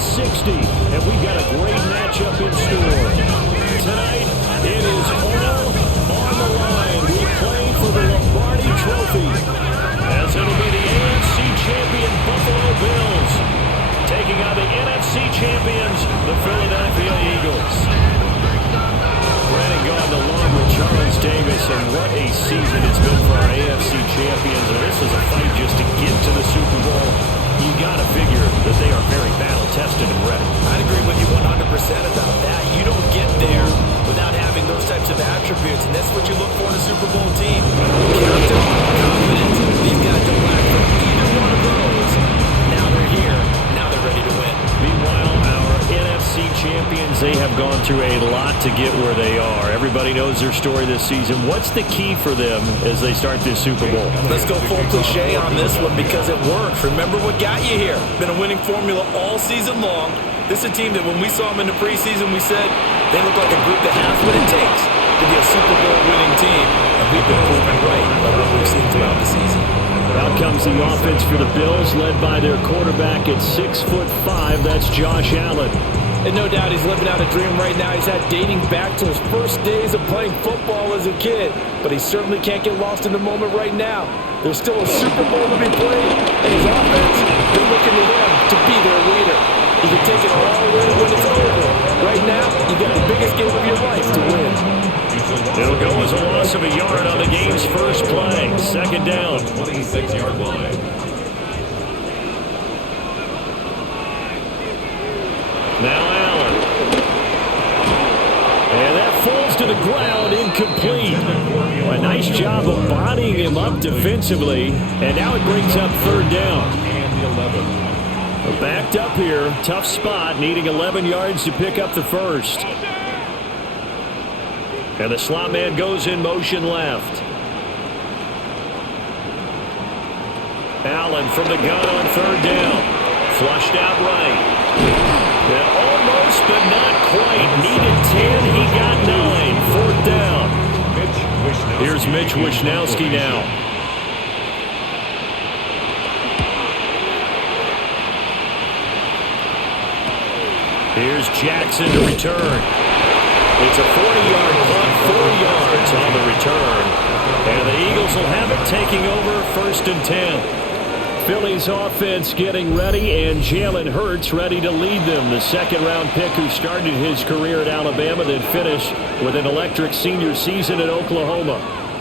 60, and we've got a great matchup in store. Tonight, it is all on the line. We play for the Lombardi Trophy, as it'll be the AFC champion Buffalo Bills taking on the NFC champions, the Philadelphia Eagles. Brandon gone along with Charles Davis, and what a season it's been for our AFC champions. And this is a fight just to get to the Super Bowl. You got to figure that they are very battle-tested and ready. I'd agree with you 100% about that. You don't get there without having those types of attributes, and that's what you look for in a Super Bowl team. Character, confidence. These guys don't lack for either one of those. Now they're here. Now they're ready to win. Meanwhile, our NFC champions, they have gone through a lot to get where they are. Everybody knows their story this season. What's the key for them as they start this Super Bowl? Let's go full cliche on this one because it works. Remember what got you here. Been a winning formula all season long. This is a team that when we saw them in the preseason, we said they look like a group that has what it takes to be a Super Bowl winning team. And we've been proven right by what we've seen throughout the season. Out comes the offense for the Bills, led by their quarterback at 6'5". That's Josh Allen. And no doubt he's living out a dream right now. He's had dating back to his first days of playing football as a kid. But he certainly can't get lost in the moment right now. There's still a Super Bowl to be played, and his offense, they're looking to him to be their leader. You can take it all in when it's over. Right now, you got the biggest game of your life to win. It'll go as a loss of a yard on the game's first play. Second down. 26-yard line. Now Allen. And that falls to the ground, incomplete. A nice job of bodying him up defensively. And now it brings up third down. And the 11. Backed up here. Tough spot, needing 11 yards to pick up the first. And the slot man goes in motion left. Allen from the gun on third down. Flushed out right. Yeah, almost, but not quite. Needed 10. He got 9. Fourth down. Here's Mitch Wishnowsky now. Here's Jackson to return. It's a 40-yard punt, 4 yards on the return. And the Eagles will have it, taking over first and 10. Philly's offense getting ready, and Jalen Hurts ready to lead them. The second-round pick who started his career at Alabama, then finished with an electric senior season at Oklahoma.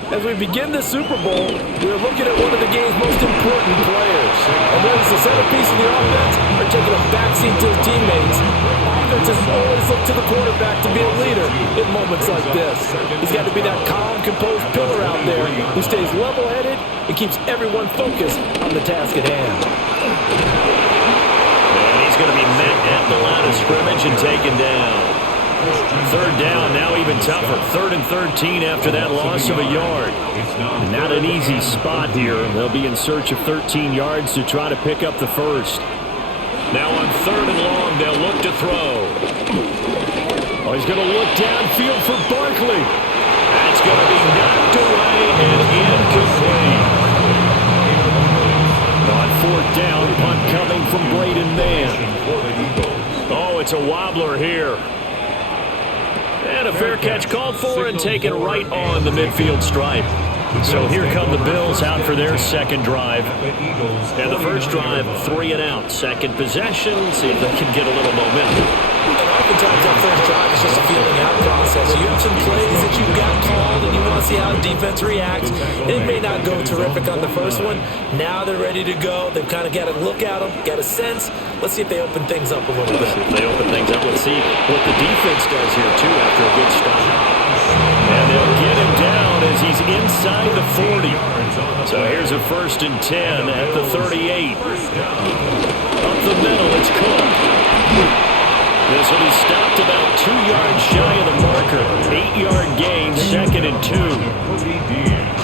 As we begin the Super Bowl, we're looking at one of the game's most important players. And whether it's the centerpiece of the offense or taking a backseat to his teammates, offenses always look to the quarterback to be a leader in moments like this. He's got to be that calm, composed pillar out there who stays level-headed and keeps everyone focused on the task at hand. And he's going to be met at the line of scrimmage and taken down. Third down, now even tougher. 3rd and 13 after that loss of a yard. Not an easy spot here. They'll be in search of 13 yards to try to pick up the first. Now on 3rd and long, they'll look to throw. Oh, he's going to look downfield for Barkley. That's going to be knocked away and incomplete. On 4th down, punt coming from Braden Mann. Oh, it's a wobbler here. And a fair catch called for and taken right on the midfield stripe. So here come the Bills out for their second drive. And the first drive, 3 and out. Second possession, see if they can get a little momentum. And oftentimes that first drive is just a feeling out process. You have some plays that you've got called and you want to see how the defense reacts. It may not go terrific on the first one. Now they're ready to go. They've kind of got a look at them, got a sense. Let's see if they open things up a little bit. If they open things up, let's see what the defense does here, too, after a good start. And they'll get him down as he's inside the 40. So here's a 1st and 10 at the 38. Up the middle, it's Cook. This will be stopped about 2 yards shy of the marker. 8-yard gain, 2nd and 2.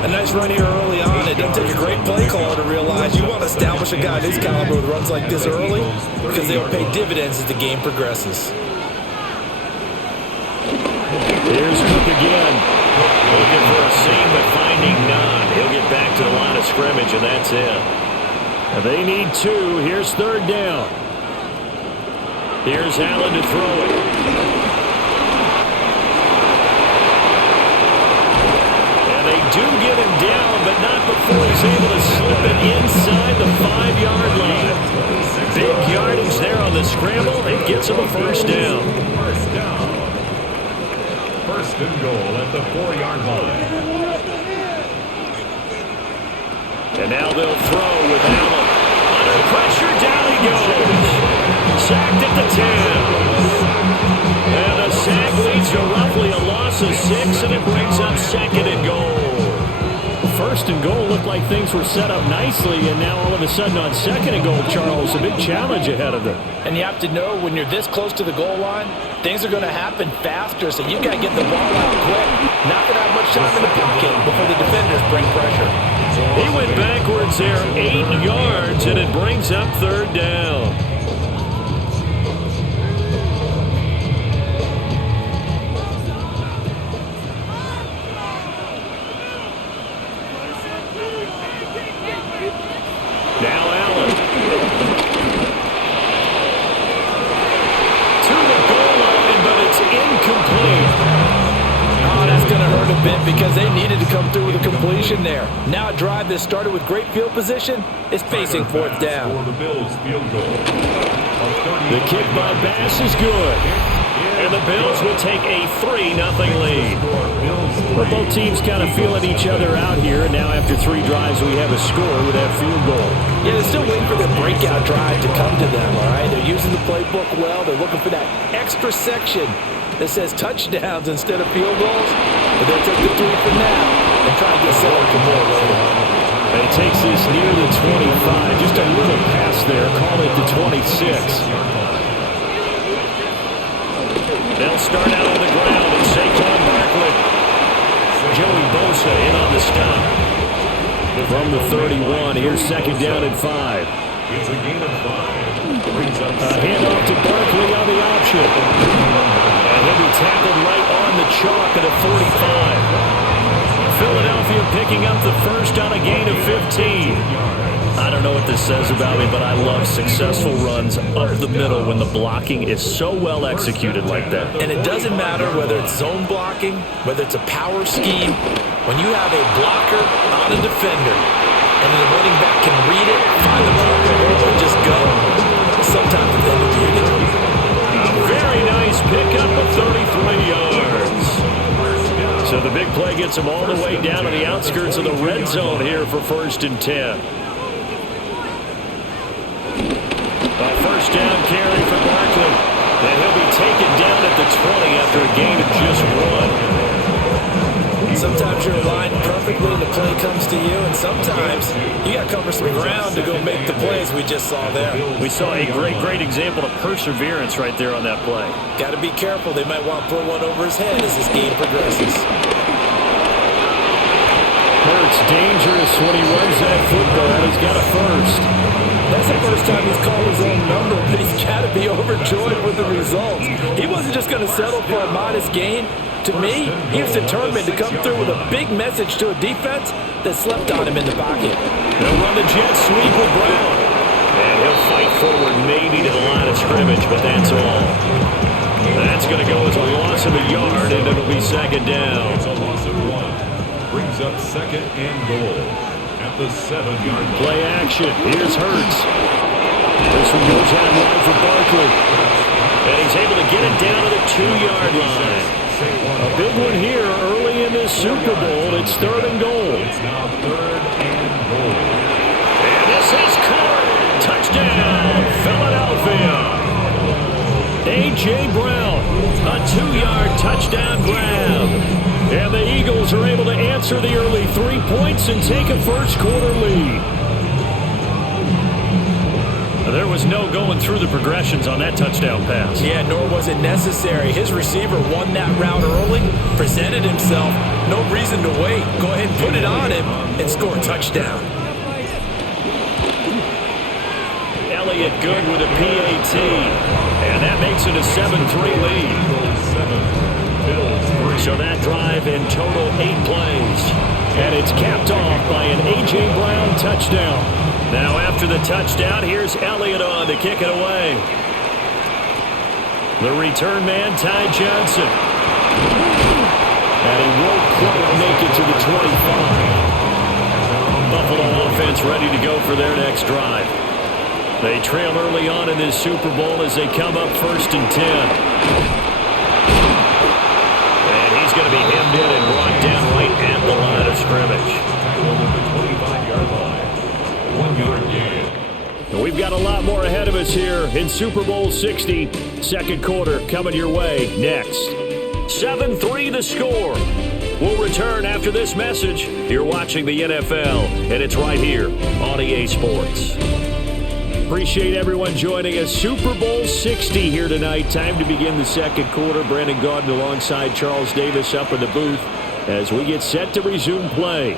A nice run here early on. It doesn't take a great play caller to realize you want to establish a guy this caliber with runs like this early because they'll pay dividends as the game progresses. Here's Cook again. Looking for a seam, but finding none. He'll get back to the line of scrimmage, and that's it. They need 2. Here's 3rd down. Here's Allen to throw it. And they do get him down, but not before he's able to slip it inside the 5-yard line. Big yardage there on the scramble. It gets him a first down. First down. First and goal at the 4-yard line. And now they'll throw with Allen. Under pressure, down he goes. Sacked at the 10. And a sack leads to roughly a loss of 6, and it brings up second and goal. First and goal looked like things were set up nicely, and now all of a sudden on second and goal, Charles, a big challenge ahead of them. And you have to know when you're this close to the goal line, things are going to happen faster, so you've got to get the ball out quick. Not going to have much time in the pocket before the defenders bring pressure. He went backwards there 8 yards, and it brings up third down. Now Allen. To the goal line, but it's incomplete. Oh, that's going to hurt a bit because they needed to come through with a completion there. Now a drive that started with great field position is facing fourth down. For the Bills field goal. The kick by Bass is good. And the Bills will take a 3-0 lead. Well, both teams kind of feeling each other out here. And now after 3 drives, we have a score with that field goal. Yeah, they're still waiting for their breakout drive to come to them, all right? They're using the playbook well. They're looking for that extra section that says touchdowns instead of field goals. But they'll take the 3 for now and try and get set up for more later. And he takes this near the 25. Just a little pass there. Call it the 26. They'll start out on the ground and Saquon Barkley. Joey Bosa in on the stop. From the 31, here's second down and 5. It's a gain of 5. Brings up A handoff to Barkley on the option. And he'll be tackled right on the chalk at a 45. Philadelphia picking up the first on a gain of 15. I don't know what this says about me, but I love successful runs up the middle when the blocking is so well executed like that. And it doesn't matter whether it's zone blocking, whether it's a power scheme. When you have a blocker on a defender, and the running back can read it, find the marker, and just go. Sometimes it's end of beauty. A very nice pickup of 33 yards. So the big play gets him all the way down to the outskirts of the red zone here for first and 10. A first down carry for Barkley. And he'll be taken down at the 20 after a gain of just 1. Sometimes you're aligned perfectly and the play comes to you, and sometimes you got to cover some ground to go make the plays we just saw there. We saw a great example of perseverance right there on that play. Got to be careful. They might want to throw one over his head as this game progresses. Hurts dangerous when he runs that football. He's got a first. That's the first time he's called his own number, but he's got to be overjoyed with the results. He wasn't just going to settle for a modest gain. To me, he was determined to come through with a big message to a defense that slept on him in the pocket. He'll run the jet sweep with Brown. And he'll fight forward maybe to the line of scrimmage, but that's all. That's going to go as a loss of a yard, and it'll be second down. It's a loss of 1. Brings up second and goal at the 7-yard line. Play action. Here's Hurts. This one goes out wide for Barkley. And he's able to get it down to the 2-yard line. A big one here early in this Super Bowl. It's third and goal. It's now third and goal. And this is caught. Touchdown, Philadelphia. A.J. Brown, a 2-yard touchdown grab. And the Eagles are able to answer the early 3 points and take a first-quarter lead. There was no going through the progressions on that touchdown pass. Yeah, nor was it necessary. His receiver won that route early, presented himself. No reason to wait. Go ahead and put it on him and score a touchdown. Elliott good with a PAT. And that makes it a 7-3 lead. So that drive in total 8 plays. And it's capped off by an A.J. Brown touchdown. Now after the touchdown, here's Elliott on to kick it away. The return man, Ty Johnson. And he won't quite make it to the 25. Buffalo offense ready to go for their next drive. They trail early on in this Super Bowl as they come up 1st and 10. And he's going to be hemmed in and brought down right at the line of scrimmage. Tackled at the 25-yard line. 1-yard gain. And we've got a lot more ahead of us here in Super Bowl 60. Second quarter coming your way next. 7-3 the score. We'll return after this message. You're watching the NFL, and it's right here on EA Sports. Appreciate everyone joining us. Super Bowl 60 here tonight. Time to begin the second quarter. Brandon Gaudin alongside Charles Davis up in the booth as we get set to resume play.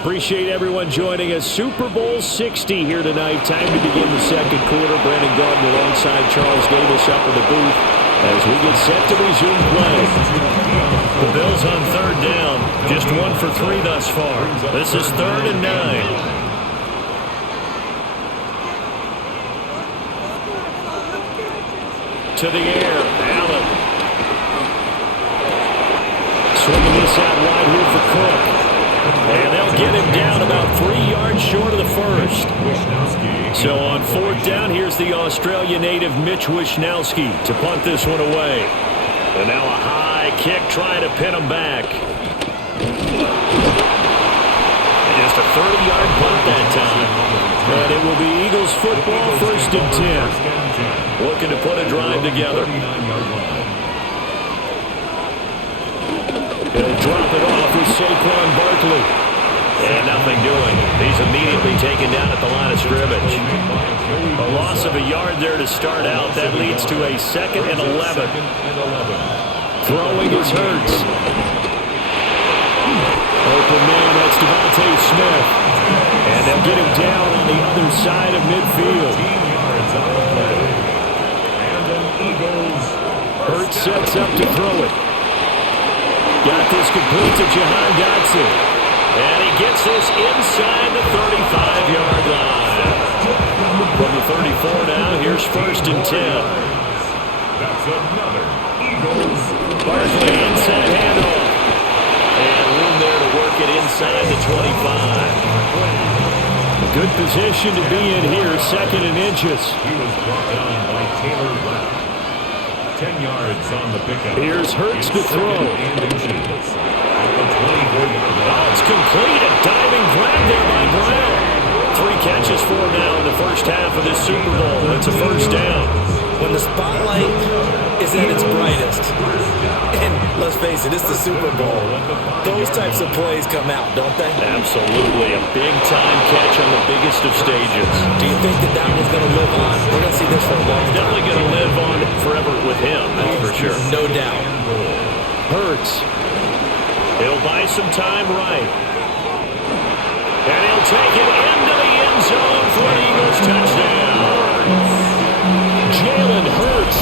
Appreciate everyone joining us. Super Bowl 60 here tonight. Time to begin the second quarter. Brandon Gaudin alongside Charles Davis up in the booth as we get set to resume play. The Bills on 3rd down. Just 1 for 3 thus far. This is 3rd and 9. To the air, Allen. Swinging this out wide here for Cook. And they'll get him down about 3 yards short of the first. So on 4th down, here's the Australia native Mitch Wishnowsky to punt this one away. And now a high kick trying to pin him back. Just a 30-yard punt that time. And it will be Eagles football 1st and 10. Looking to put a drive together. He'll drop it off with Saquon Barkley. And nothing doing. He's immediately taken down at the line of scrimmage. A loss of a yard there to start out. That leads to a 2nd and 11. Throwing is Hurts. Open man, that's Devontae Smith. And they'll get him down on the other side of midfield. Hurts sets up to throw it. Got this complete to Jahan Dotson. And he gets this inside the 35-yard line. From the 34 now, here's 1st and 10. That's another Eagles. Barkley inside handoff. And room there to work it inside the 25. A good position to be in here, 2nd and inches. He was brought down by Taylor Rapp. 10 yards on the pickup. Here's Hurts to throw. Oh, it's complete. A diving grab there by Brown. 3 catches for him now in the first half of this Super Bowl. It's a 1st down. When the spotlight is at its brightest, and let's face it, it's the Super Bowl, those types of plays come out, don't they? Absolutely. A big-time catch on the biggest of stages. Do you think that one's going to live on? We're going to see this for a long time. Definitely going to live on forever with him, that's for sure. No doubt. Hurts. He'll buy some time right. And he'll take it into the end zone for an Eagles touchdown. Jalen Hurts,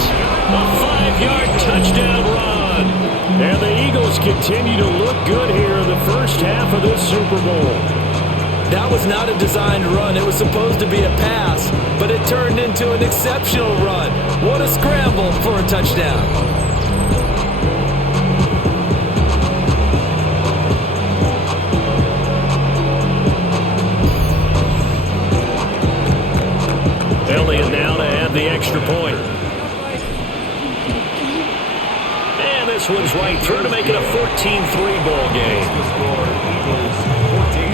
a 5-yard touchdown run. And the Eagles continue to look good here in the first half of this Super Bowl. That was not a designed run. It was supposed to be a pass, but it turned into an exceptional run. What a scramble for a touchdown. Elliott now to add the extra point. And this one's right through to make it a 14-3 ball game.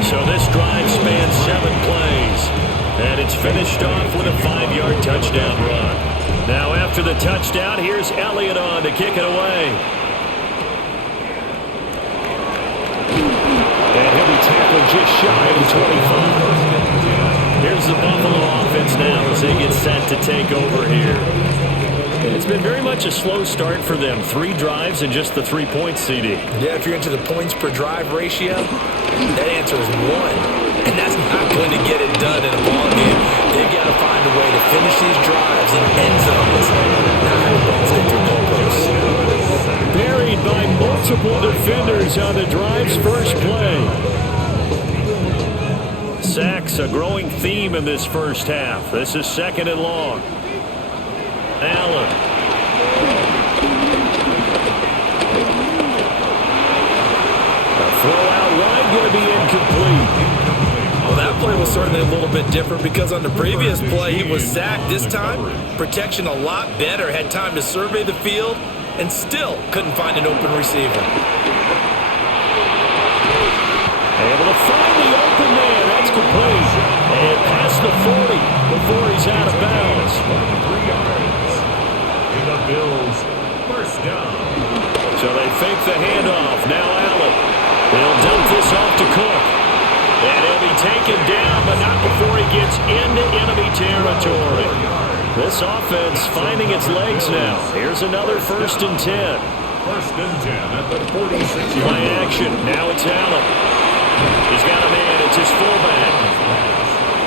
So this drive spans 7 plays. And it's finished off with a 5-yard touchdown run. Now after the touchdown, here's Elliott on to kick it away. And he'll be tackled just shy of the 25. Here's the Buffalo offense now as they get set to take over here. It's been very much a slow start for them. 3 drives and just the 3 points, CD. Yeah, if you're into the points per drive ratio, that answer is 1. And that's not going to get it done in a ball game. They've got to find a way to finish these drives in end zones. Not have balls go through goalposts. Buried by multiple defenders on the drive's first play. Sacks, a growing theme in this first half. This is 2nd and long. Allen Throw out wide, going to be incomplete. Well, that play was certainly a little bit different because on the previous play, he was sacked. This time, protection a lot better. Had time to survey the field and still couldn't find an open receiver. Able to find the open man. That's complete. And past the 40 before he's out of bounds. 3 yards. And the Bills, first down. So they fake the handoff. Now Allen. They'll dump this off to Cook. And he'll be taken down, but not before he gets into enemy territory. This offense finding its legs now. Here's another 1st and 10. 1st and 10 at the 46-yard Play line. action. Now it's Allen. He's got a man. It's his fullback.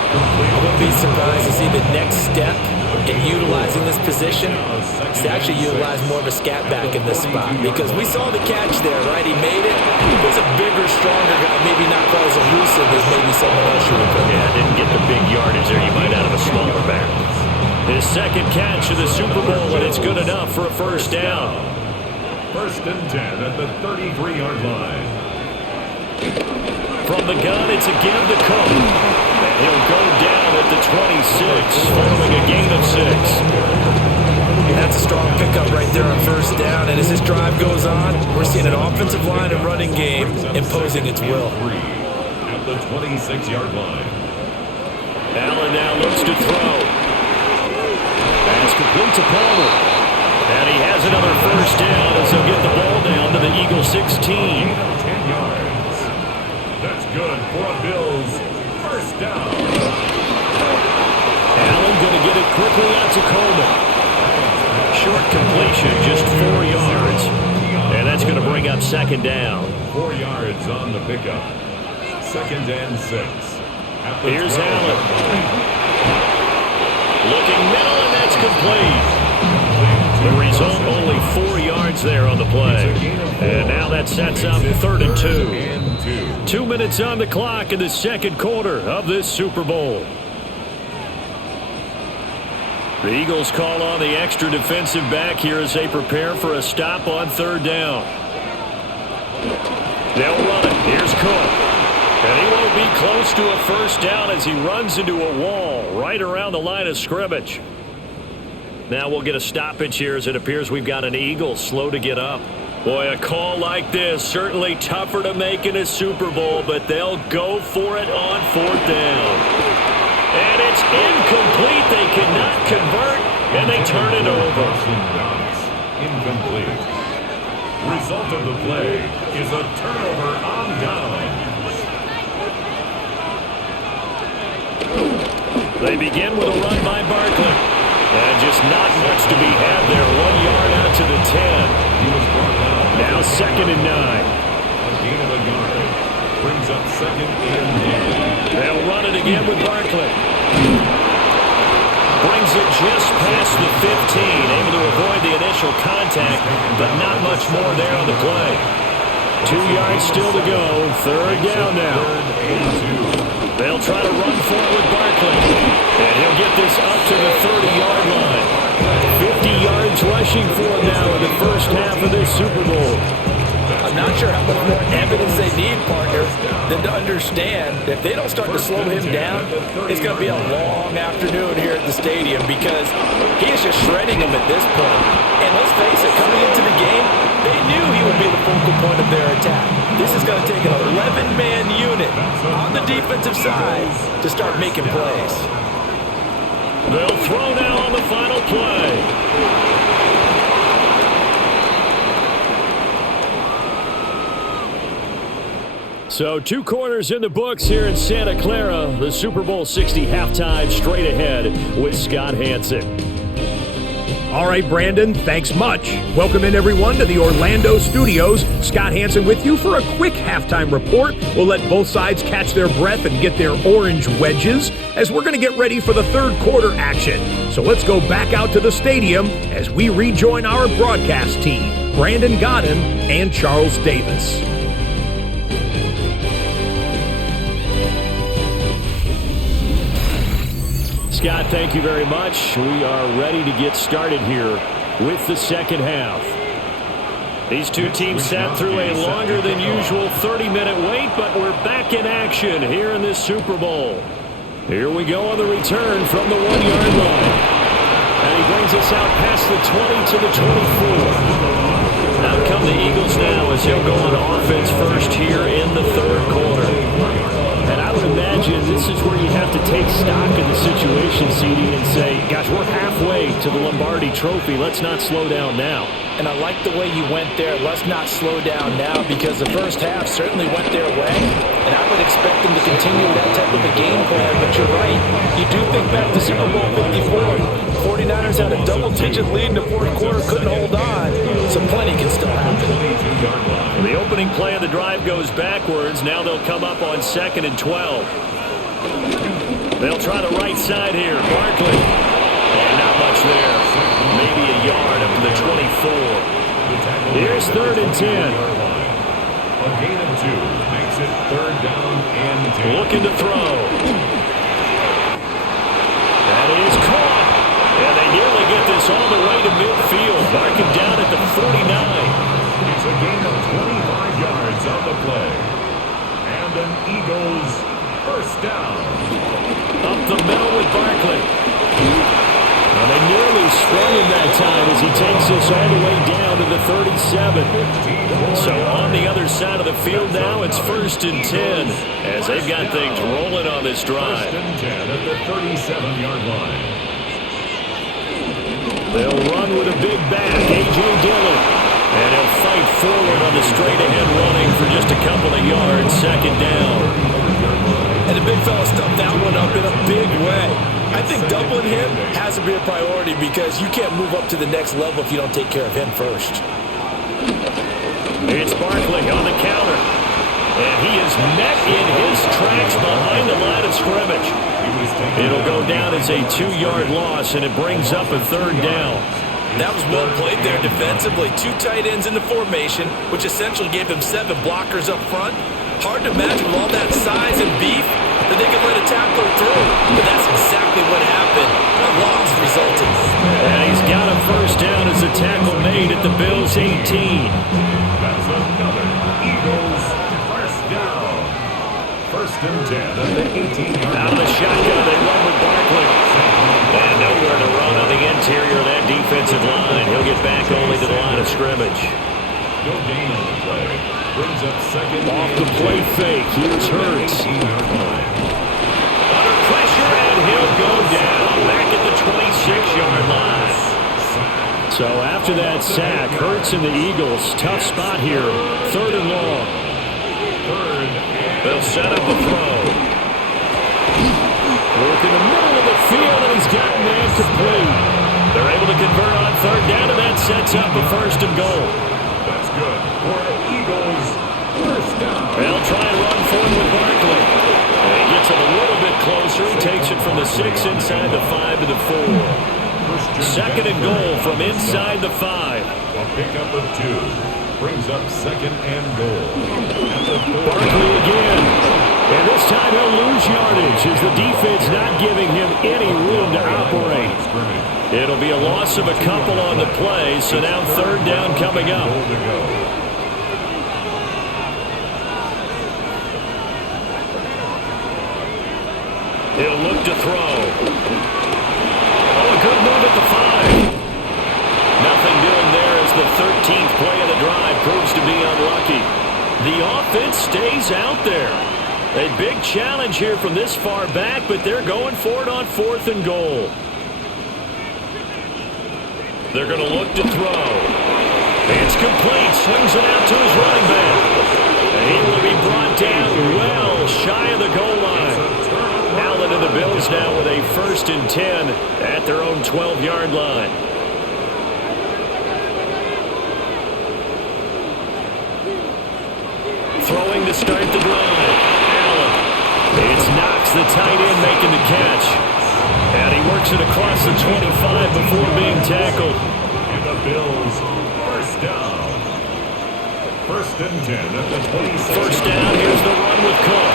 I wouldn't be surprised to see the next step in utilizing this position is to actually utilize more of a scat back in this spot because we saw the catch there, right? He made it. He was a bigger, stronger guy, maybe not quite as elusive as maybe someone else should have been. Yeah, didn't get the big yardage there you might out of a smaller back. His second catch of the Super Bowl, and it's good enough for a 1st down. 1st and 10 at the 33-yard line. From the gun, it's a give to Cook. And he'll go down at the 26, following a gain of 6. That's a strong pickup right there on 1st down, and as this drive goes on, we're seeing an offensive line and running game imposing its will. At the 26-yard line. Allen now looks to throw. Pass complete to Palmer. And he has another 1st down as he'll get the ball down to the Eagles 16. 10 yards. That's good for a Bills 1st down. Allen going to get it quickly out to Coleman. Short completion, just 4 yards. And that's going to bring up 2nd down. 4 yards on the pickup. 2nd and 6. Here's Allen. Looking middle, and that's complete. The result, only 4 yards there on the play. And now that sets up 3rd and 2. 2 minutes on the clock in the 2nd quarter of this Super Bowl. The Eagles call on the extra defensive back here as they prepare for a stop on 3rd down. They'll run it. Here's Cook. And he won't be close to a 1st down as he runs into a wall right around the line of scrimmage. Now we'll get a stoppage here as it appears we've got an Eagle slow to get up. Boy, a call like this, certainly tougher to make in a Super Bowl, but they'll go for it on 4th down. And it's incomplete. They cannot convert, and they turn it over. Incomplete. Result of the play is a turnover on downs. They begin with a run by Barkley. And just not much to be had there. 1 yard out to the 10. He was brought down. Now 2nd and 9. A gain of a yard. Brings up 2nd and 10. They'll run it again with Barkley. Brings it just past the 15. Able to avoid the initial contact, but not much more there on the play. 2 yards still to go. 3rd down now. 3rd and 2. They'll try to run for it with Barkley. And he'll get this up to the 30-yard line. 50 yards rushing for him now in the 1st half of this Super Bowl. I'm not sure how much more evidence they need, partner, than to understand that if they don't start to slow him down, it's going to be a long afternoon here at the stadium because he is just shredding them at this point. And let's face it, coming into the game, they knew he would be the focal point of their attack. This is going to take an 11-man unit on the defensive side to start making plays. They'll throw now on the final play. So 2 quarters in the books here in Santa Clara. The Super Bowl 60 halftime straight ahead with Scott Hanson. All right, Brandon, thanks much. Welcome in, everyone, to the Orlando studios. Scott Hanson with you for a quick halftime report. We'll let both sides catch their breath and get their orange wedges as we're going to get ready for the 3rd quarter action. So let's go back out to the stadium as we rejoin our broadcast team, Brandon Godden and Charles Davis. Scott, thank you very much. We are ready to get started here with the 2nd half. These two teams sat through a longer than usual 30-minute wait, but we're back in action here in this Super Bowl. Here we go on the return from the 1-yard line. And he brings us out past the 20 to the 24. Out come the Eagles now as they'll go on offense first here in the third quarter. And I would imagine this is where you have to take stock in the situation, CD, and say, gosh, we're halfway to the Lombardi Trophy. Let's not slow down now. And I like the way you went there. Let's not slow down now, because the first half certainly went their way. And I would expect them to continue that type of a game plan. But you're right. You do think back to Super Bowl 54. 49ers had a double-digit lead in the fourth quarter, couldn't hold on. So plenty can still happen. The opening play of the drive goes backwards. Now they'll come up on 2nd and 12. They'll try the right side here. Barkley. And not much there. Maybe a yard up to the 24. Here's 3rd and 10. A gain of 2 makes it 3rd down and 10. Looking to throw. That is caught. And they nearly get this all the way to midfield. Marking down at the 49. It's a gain of 25 yards on the play. And an Eagles first down. Up the middle with Barkley. Well, they nearly sprung him that time as he takes this all the way down to the 37. So on the other side of the field now, it's 1st and 10 as they've got things rolling on this drive. 1st and 10 at the 37-yard line. They'll run with a big back, A.J. Dillon. And he'll fight forward on the straight-ahead running for just a couple of yards, 2nd down. And the big fella stuffed that one up in a big way. I think doubling him has to be a priority, because you can't move up to the next level if you don't take care of him first. It's Barkley on the counter. And he is met in his tracks behind the line of scrimmage. It'll go down as a 2-yard loss, and it brings up a 3rd down. That was well played there defensively. 2 tight ends in the formation, which essentially gave him 7 blockers up front. Hard to imagine with all that size and beef that they could let a tackler through. But that's exactly what happened. A loss resulted. And he's got a first down as a tackle made at the Bills' 18. That's another Eagles first down. 1st and 10 at the 18-yard line. Out of the shotgun, they run with Barkley. And nowhere to run on the interior of that defensive line. He'll get back only to the line of scrimmage. No gain on the play. Brings up 2nd. Off the play fake, here's Hurts. Under pressure, and he'll go down. Back at the 26-yard line. So after that sack, Hurts and the Eagles, tough spot here. 3rd and long. They'll set up a throw. Work in the middle of the field, and he's got man complete. They're able to convert on 3rd down, and that sets up a 1st and goal. That's good for the Eagles. First down. They'll try and run forward with Barkley. And he gets it a little bit closer. He takes it from the 6 inside the 5 to the 4. 2nd and goal from inside the 5. A pickup of 2. Brings up 2nd and goal. Barkley again. And this time he'll lose yardage as the defense not giving him any room to operate. It'll be a loss of a couple on the play, so now 3rd down coming up. He'll look to throw. Oh, a good move at the 5. Nothing doing there as the 13th play of the drive proves to be unlucky. The offense stays out there. A big challenge here from this far back, but they're going for it on 4th and goal. They're going to look to throw. It's complete. Swings it out to his running back. And he will be brought down well shy of the goal line. Allen and the Bills now with a 1st and 10 at their own 12-yard line. Throwing to start the drive. Allen. It's Knox, the tight end, making the catch. And he works it across the 25 before being tackled. And the Bills first down. 1st and 10 at the 26. First down, here's the run with Cook.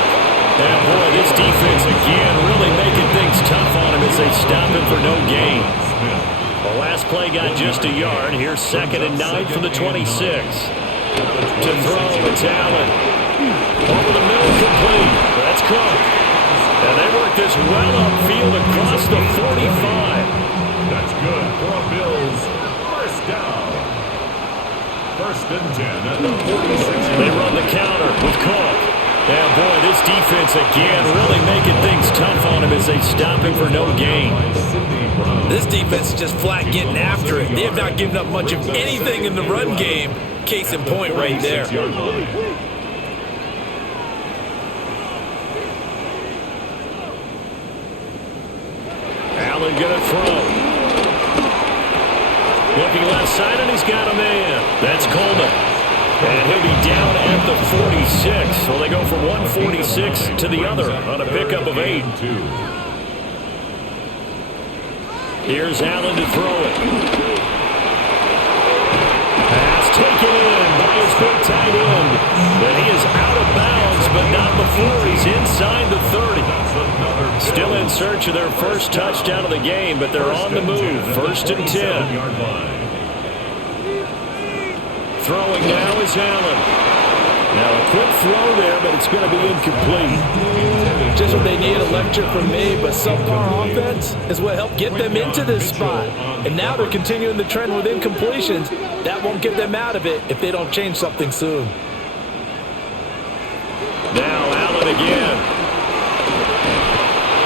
And boy, this defense again really making things tough on him as they stop him for no gain. Smith The last play got just a yard. Here's 2nd and 9 from the 26. To throw, it's Allen. Over the middle, complete. That's Cook. And they work this well upfield across the 45. That's good for Bills. First down. 1st and 10 at the 46. They run the counter with Cook. And boy, this defense again really making things tough on him as they stop him for no gain. This defense is just flat getting after it. They have not given up much of anything in the run game. Case in point right there. Allen gonna throw. Looking left side, and he's got a man. That's Coleman. And he'll be down at the 46. So they go from 146 to the other on a pickup of 8. Here's Allen to throw it. Pass taken in by his big tight end. And he is out of bounds, but not before he's inside the 30. Still in search of their first touchdown of the game, but they're on the move. 1st and 10. Throwing now is Allen. Now a quick throw there, but it's going to be incomplete. Just what they need, a lecture from me, but subpar offense is what helped get them into this spot. And now they're continuing the trend with incompletions. That won't get them out of it if they don't change something soon. Now Allen again.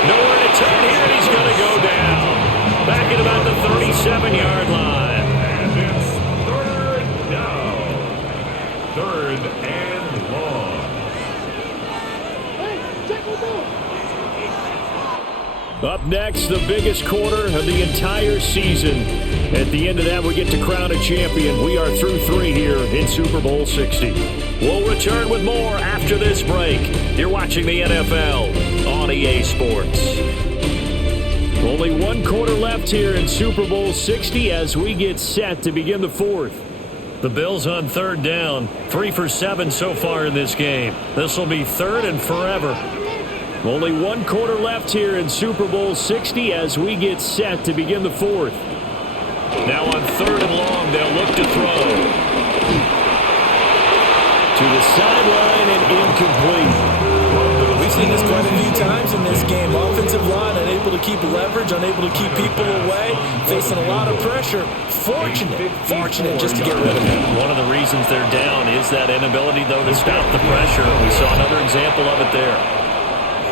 Nowhere to turn here, and he's going to go down. Back at about the 37-yard line. And it's 3rd down. 3rd and long. Up next, the biggest quarter of the entire season. At the end of that, we get to crown a champion. We are through 3 here in Super Bowl 60. We'll return with more after this break. You're watching the NFL on EA Sports. Only 1 quarter left here in Super Bowl 60 as we get set to begin the 4th. The Bills on 3rd down, 3 for 7 so far in this game. This will be 3rd and forever. Only 1 quarter left here in Super Bowl 60 as we get set to begin the 4th. Now on 3rd and long, they'll look to throw. To the sideline and incomplete. We've seen this quite a few times in this game. Offensive line unable to keep leverage, unable to keep people away, facing a lot of pressure. Fortunate just to get rid of it. One of the reasons they're down is that inability, though, to stop the pressure. We saw another example of it there.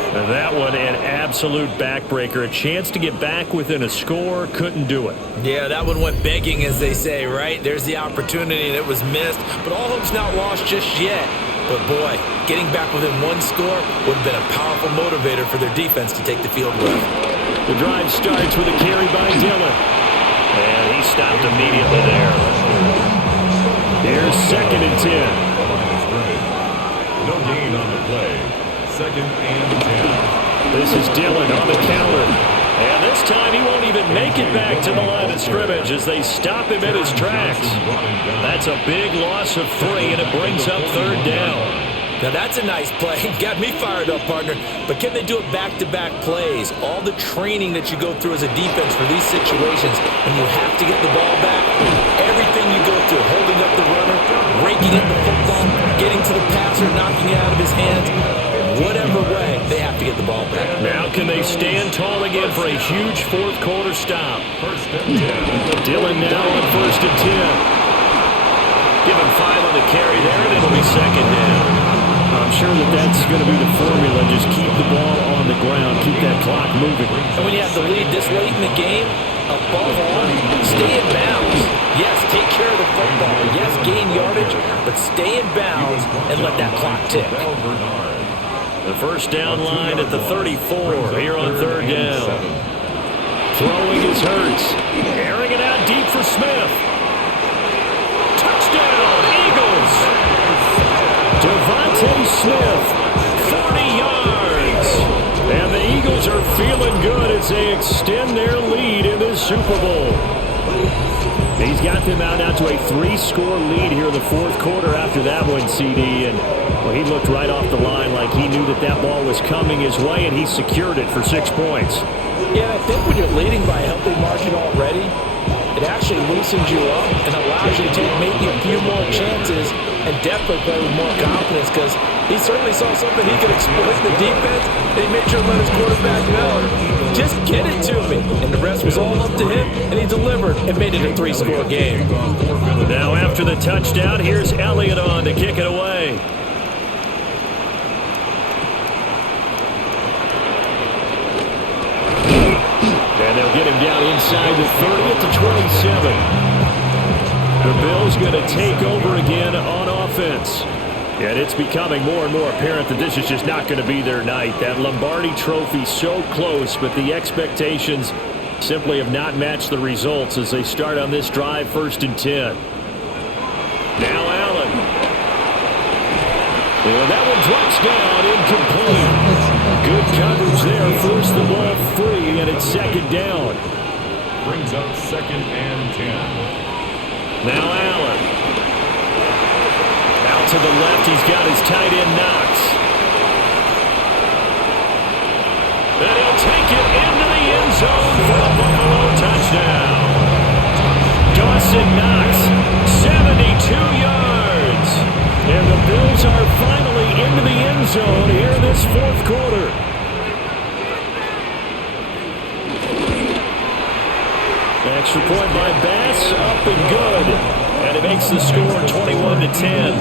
And that one, an absolute backbreaker. A chance to get back within a score, couldn't do it. Yeah, that one went begging, as they say, right? There's the opportunity, and it was missed. But all hope's not lost just yet. But boy, getting back within 1 score would have been a powerful motivator for their defense to take the field with. The drive starts with a carry by Dillon. And he stopped immediately there. Here's 2nd and 10. No gain on the play. 2nd and 10. This is Dillon on the counter. And this time he won't even make it back to the line of scrimmage as they stop him in his tracks. That's a big loss of 3, and it brings up 3rd down. Now that's a nice play. Got me fired up, partner. But can they do it back-to-back plays? All the training that you go through as a defense for these situations, when you have to get the ball back, everything you go through, holding up the runner, raking up the football, getting to the passer, knocking it out of his hands, whatever way, they have to get the ball back. Now can they stand tall again for a huge 4th quarter stop? 1st and 10. Dillon now on 1st and 10. Give him 5 on the carry there, and it'll be 2nd down. I'm sure that's going to be the formula. Just keep the ball on the ground, keep that clock moving. And when you have the lead this late in the game, above all, stay in bounds. Yes, take care of the football. Yes, gain yardage, but stay in bounds and let that clock tick. The 1st down line at the 34 here on 3rd down. Throwing is Hurts. Airing it out deep for Smith. Touchdown, Eagles! Devontae Smith, 40 yards. And the Eagles are feeling good as they extend their lead in this Super Bowl. He's got them out now to a 3-score lead here in the 4th quarter after that one, CD. And well, he looked right off the line like he knew that ball was coming his way, and he secured it for 6 points. Yeah, I think when you're leading by a healthy margin already, actually loosens you up and allows you to take maybe a few more chances and definitely play with more confidence, because he certainly saw something he could exploit in the defense, and he made sure to let his quarterback know, just get it to me. And the rest was all up to him, and he delivered and made it a 3-score game. Now after the touchdown, here's Elliott on to kick it away. And they'll get him down inside the 30 at the 27. The Bills going to take over again on offense. And it's becoming more and more apparent that this is just not going to be their night. That Lombardi Trophy so close, but the expectations simply have not matched the results as they start on this drive, 1st and 10. Now Allen. And that one drops down, incomplete. Good coverage there, forced the ball free, and it's 2nd down. Brings up 2nd and 10. Now Allen. Out to the left, he's got his tight end Knox. And he'll take it into the end zone for a Buffalo touchdown. Dawson Knox, 72 yards. And the Bills are finally into the end zone here in this 4th quarter. Extra point by Bass, up and good. And it makes the score 21-10.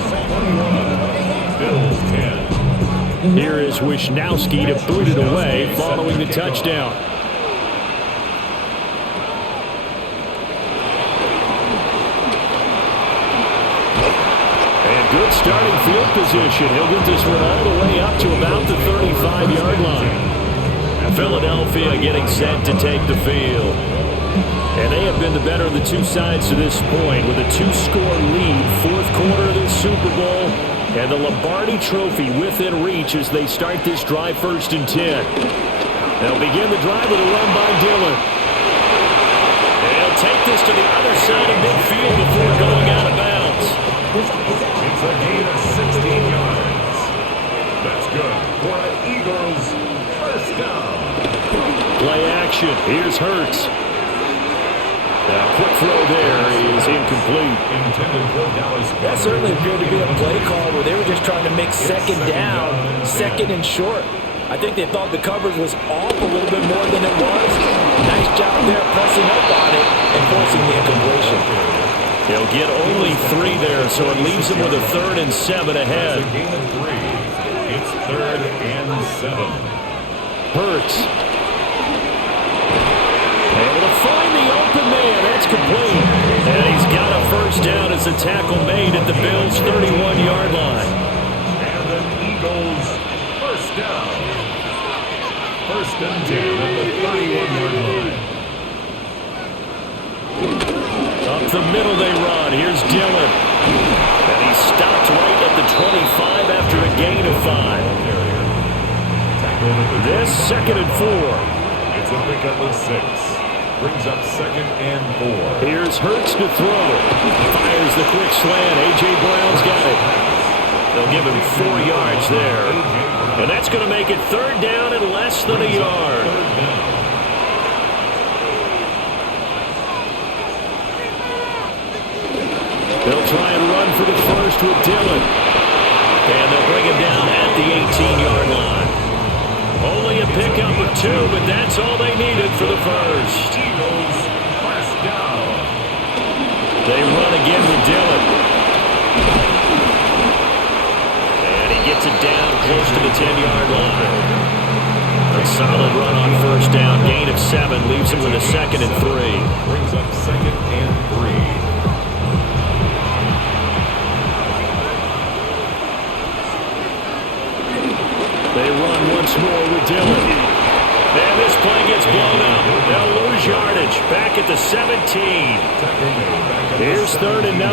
Bills 10. Here is Wisnowski to boot it away following the touchdown. And good starting field position. He'll get this one all the way up to about the 35-yard line. Philadelphia getting set to take the field. And they have been the better of the two sides to this point with a 2-score lead, 4th quarter of this Super Bowl, and the Lombardi Trophy within reach as they start this drive, 1st and 10. They'll begin the drive with a run by Dillon. And he'll take this to the other side of midfield before going out of bounds. It's a gain of 16 yards. That's good for an Eagles 1st down. Play action. Here's Hurts. Now, quick throw there is incomplete. That certainly appeared to be a play call where they were just trying to make 2nd down, 2nd and short. I think they thought the coverage was off a little bit more than it was. Nice job there pressing up on it and forcing the incompletion. They'll get only 3 there, so it leaves them with a 3rd and 7 ahead. It's a gain of 3. It's 3rd and 7. Hurts. Able to find the open man. That's complete. And he's got a 1st down as the tackle made at the Bills' 31-yard line. And the Eagles 1st down. 1st and 10 at the 31-yard line. Up the middle they run. Here's Dillon. And he stopped right at the 25 after a gain of 5. This 2nd and 4. It's a pickup of 6. Brings up 2nd and 4. Here's Hurts to throw. Fires the quick slant. A.J. Brown's got it. They'll give him 4 yards there. And that's going to make it 3rd down and less than a yard. They'll try and run for the first with Dillon. And they'll bring him down at the 18-yard line. Only a pickup of 2, but that's all they needed for the first. Eagles 1st down. They run again with Dillon. And he gets it down close to the 10-yard line. A solid run on 1st down. Gain of 7 leaves him with a 2nd and 3. Brings up 2nd and 3. They run once more with Dillon. And this play gets blown up. They'll lose yardage. Back at the 17. Here's 3rd and 9.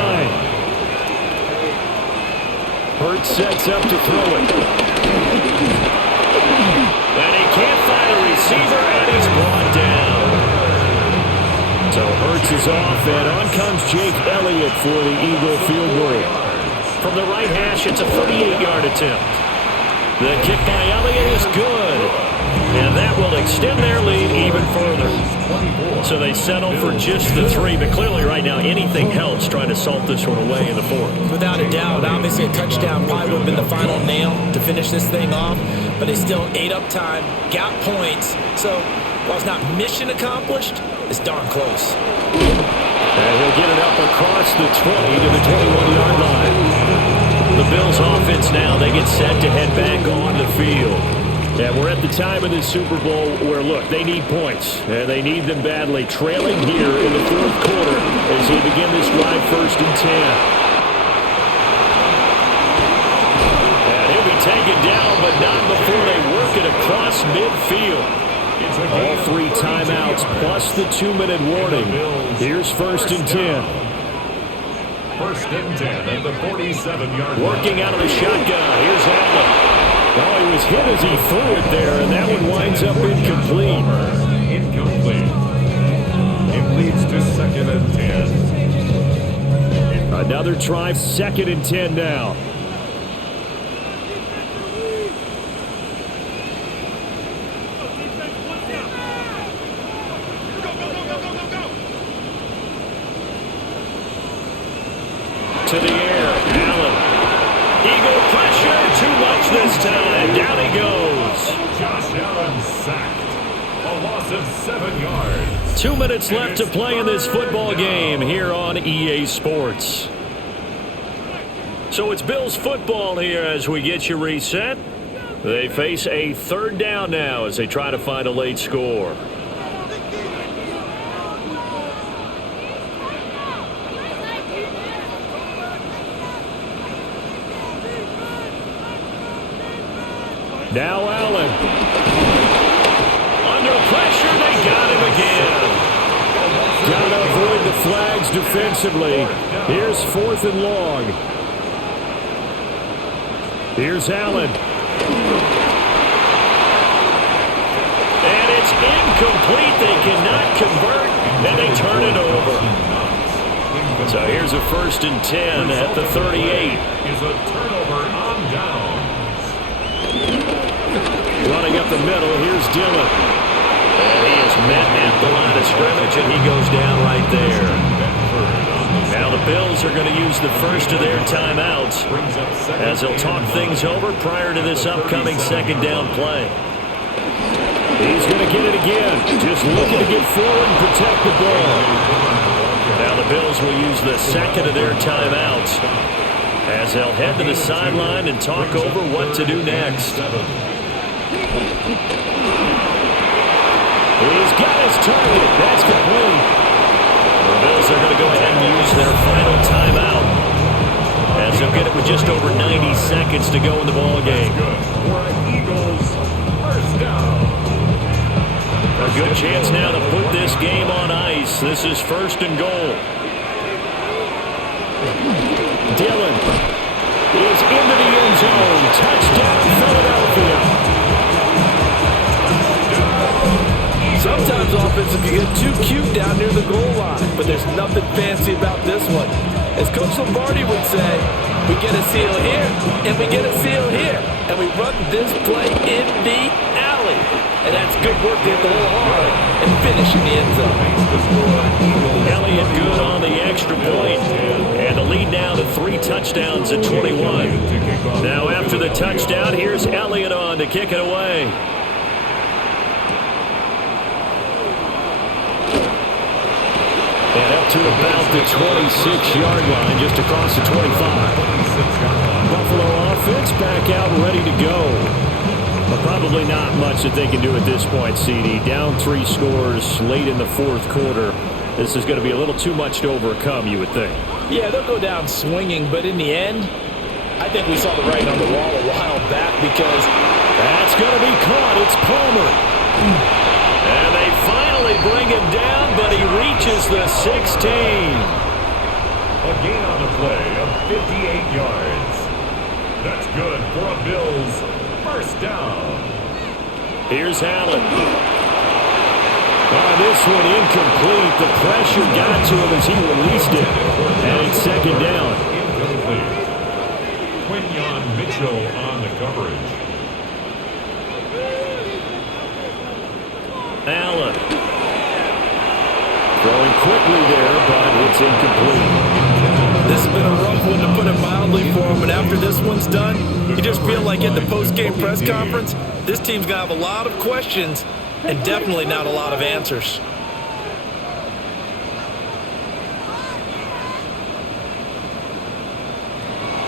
Hurts sets up to throw it. And he can't find a receiver, and he's brought down. So Hurts is off, and on comes Jake Elliott for the Eagle field goal. From the right hash, it's a 38-yard attempt. The kick by Elliott is good. And that will extend their lead even further. So they settle for just the 3, but clearly right now anything helps trying to salt this one away in the 4th. Without a doubt, obviously a touchdown probably would have been the final nail to finish this thing off, but they still ate up time, got points. So while it's not mission accomplished, it's darn close. And he'll get it up across the 20 to the 21-yard line. The Bills offense now, they get set to head back on the field. And we're at the time of this Super Bowl where, look, they need points. And they need them badly. Trailing here in the 4th quarter as they begin this drive 1st and 10. And he'll be taken down, but not before they work it across midfield. All 3 timeouts plus the 2-minute warning. Here's 1st and 10. 1st and 10 at the 47-yard line. Working out of the shotgun. Here's Allen. Oh, he was hit as he threw it there, and that one winds up incomplete. Incomplete. It leads to 2nd and 10. Another try, 2nd and 10 now. To the air, Allen. Eagle pressure, too much this time. Down he goes. Josh Allen sacked. A loss of 7 yards. 2 minutes left to play in this football game here on EA Sports. So it's Bills football here as we get you reset. They face a 3rd down now as they try to find a late score. Now Allen. Under pressure, they got him again. Got to avoid the flags defensively. Here's 4th and long. Here's Allen. And it's incomplete. They cannot convert, and they turn it over. So here's a 1st and 10 at the 38. Is a turnover on down. Running up the middle, here's Dillon. And he is met at the line of scrimmage, and he goes down right there. Now the Bills are going to use the first of their timeouts as they'll talk things over prior to this upcoming 2nd down play. He's going to get it again, just looking to get forward and protect the ball. Now the Bills will use the 2nd of their timeouts as they'll head to the sideline and talk over what to do next. He's got his target. That's complete. The Bills are going to go ahead and use their final timeout as they'll get it with just over 90 seconds to go in the ball game. For Eagles, 1st down. A good chance now to put this game on ice. This is 1st and goal. Dillon is into the end zone. Touchdown, Philadelphia. Sometimes offenses can get too cute down near the goal line, but there's nothing fancy about this one. As Coach Lombardi would say, we get a seal here, and we get a seal here, and we run this play in the alley. And that's good work to hit the hole hard and finish in the end zone. Elliott good on the extra point, and the lead now to 3 touchdowns at 21. Now after the touchdown, here's Elliott on to kick it away. And up to about the 26-yard line, just across the 25. Buffalo offense back out and ready to go. But probably not much that they can do at this point, CD. Down 3 scores late in the 4th quarter. This is going to be a little too much to overcome, you would think. Yeah, they'll go down swinging, but in the end, I think we saw the writing on the wall a while back because that's going to be caught. It's Palmer. And they finally bring him down, but he reaches the 16. A gain on the play of 58 yards. That's good for a Bills 1st down. Here's Allen. This one incomplete. The pressure got to him as he released it. And it's 2nd down. Incomplete. Quinyon Mitchell on the coverage. Allen. Throwing quickly there, but it's incomplete. This has been a rough one, to put it mildly, for him. And after this one's done, you just feel like at the post-game press conference, this team's going to have a lot of questions and definitely not a lot of answers.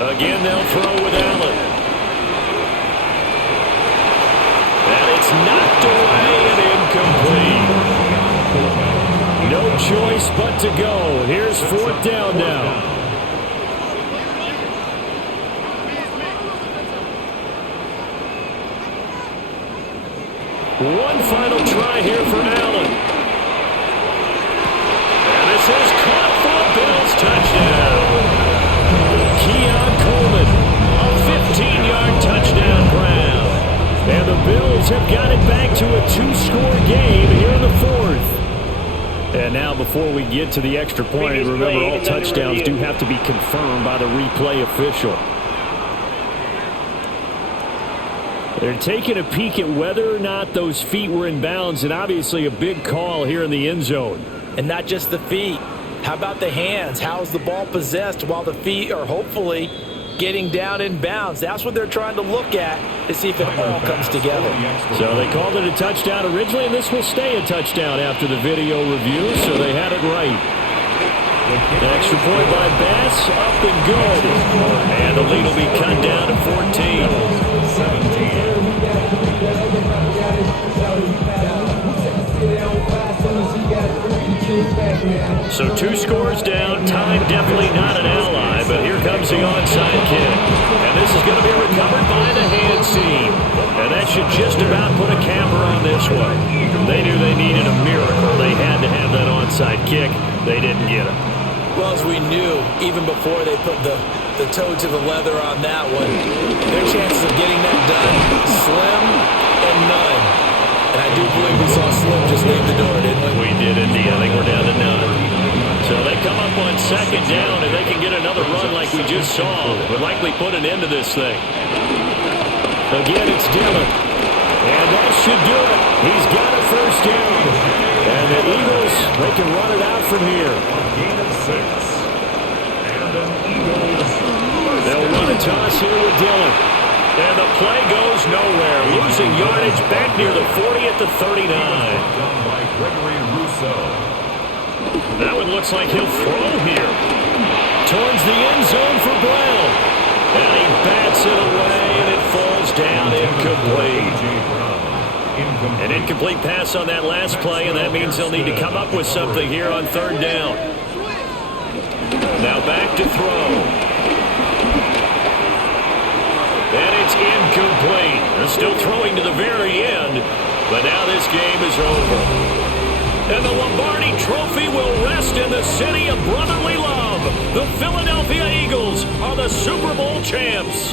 Again, they'll throw with Allen. And it's knocked away and incomplete. No choice but to go. Here's 4th down now. One final try here for Allen. And this is caught for a Bills touchdown. Keon Coleman, a 15-yard touchdown grab. And the Bills have got it back to a 2-score game here in the 4th. And now before we get to the extra point, remember all touchdowns do have to be confirmed by the replay official. They're taking a peek at whether or not those feet were in bounds, and obviously a big call here in the end zone. And not just the feet. How about the hands? How is the ball possessed while the feet are hopefully getting down in bounds? That's what they're trying to look at to see if it all comes together. So they called it a touchdown originally, and this will stay a touchdown after the video review, so they had it right. The extra point by Bass, up and good. And the lead will be cut down to 14. So 2 scores down, time definitely not an ally, but here comes the onside kick. And this is going to be recovered by the hands team. And that should just about put a capper on this one. They knew they needed a miracle. They had to have that onside kick. They didn't get it. Well, as we knew, even before they put the toe to the leather on that one, their chances of getting that done, slim and none. And I do believe we saw Slim just leave the door, didn't we? We did indeed. I think we're down to none. So they come up on 2nd down, and they can get another run like we just saw. Would likely put an end to this thing. Again, it's Dillon. And that should do it. He's got a 1st down. And the Eagles, they can run it out from here. Gain of 6. And an Eagles. They'll run a toss here with Dillon. And the play goes nowhere. Losing yardage back near the 40 at the 39. Done by Gregory Rousseau. That one looks like he'll throw here. Towards the end zone for Brown. And he bats it away, and it falls down incomplete. An incomplete pass on that last play, and that means they'll need to come up with something here on 3rd down. Now back to throw. And it's incomplete. They're still throwing to the very end, but now this game is over. And the Lombardi Trophy will rest in the city of brotherly love. The Philadelphia Eagles are the Super Bowl champs.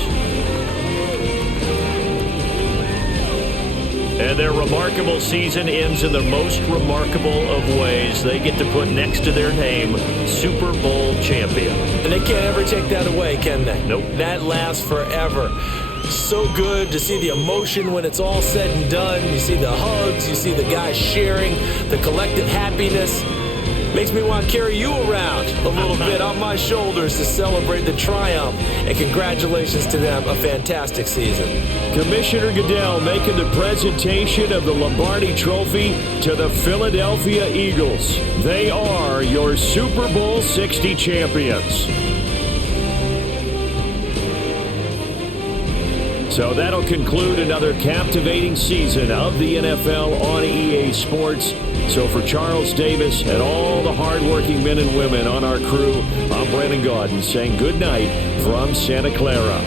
And their remarkable season ends in the most remarkable of ways. They get to put next to their name, Super Bowl champion. And they can't ever take that away, can they? Nope. That lasts forever. So good to see the emotion when it's all said and done. You see the hugs, you see the guys sharing, the collective happiness. Makes me want to carry you around a little bit on my shoulders to celebrate the triumph. And congratulations to them, a fantastic season. Commissioner Goodell making the presentation of the Lombardi Trophy to the Philadelphia Eagles. They are your Super Bowl 60 champions. So that'll conclude another captivating season of the NFL on EA Sports. So for Charles Davis and all the hardworking men and women on our crew, I'm Brandon Gaudin saying good night from Santa Clara.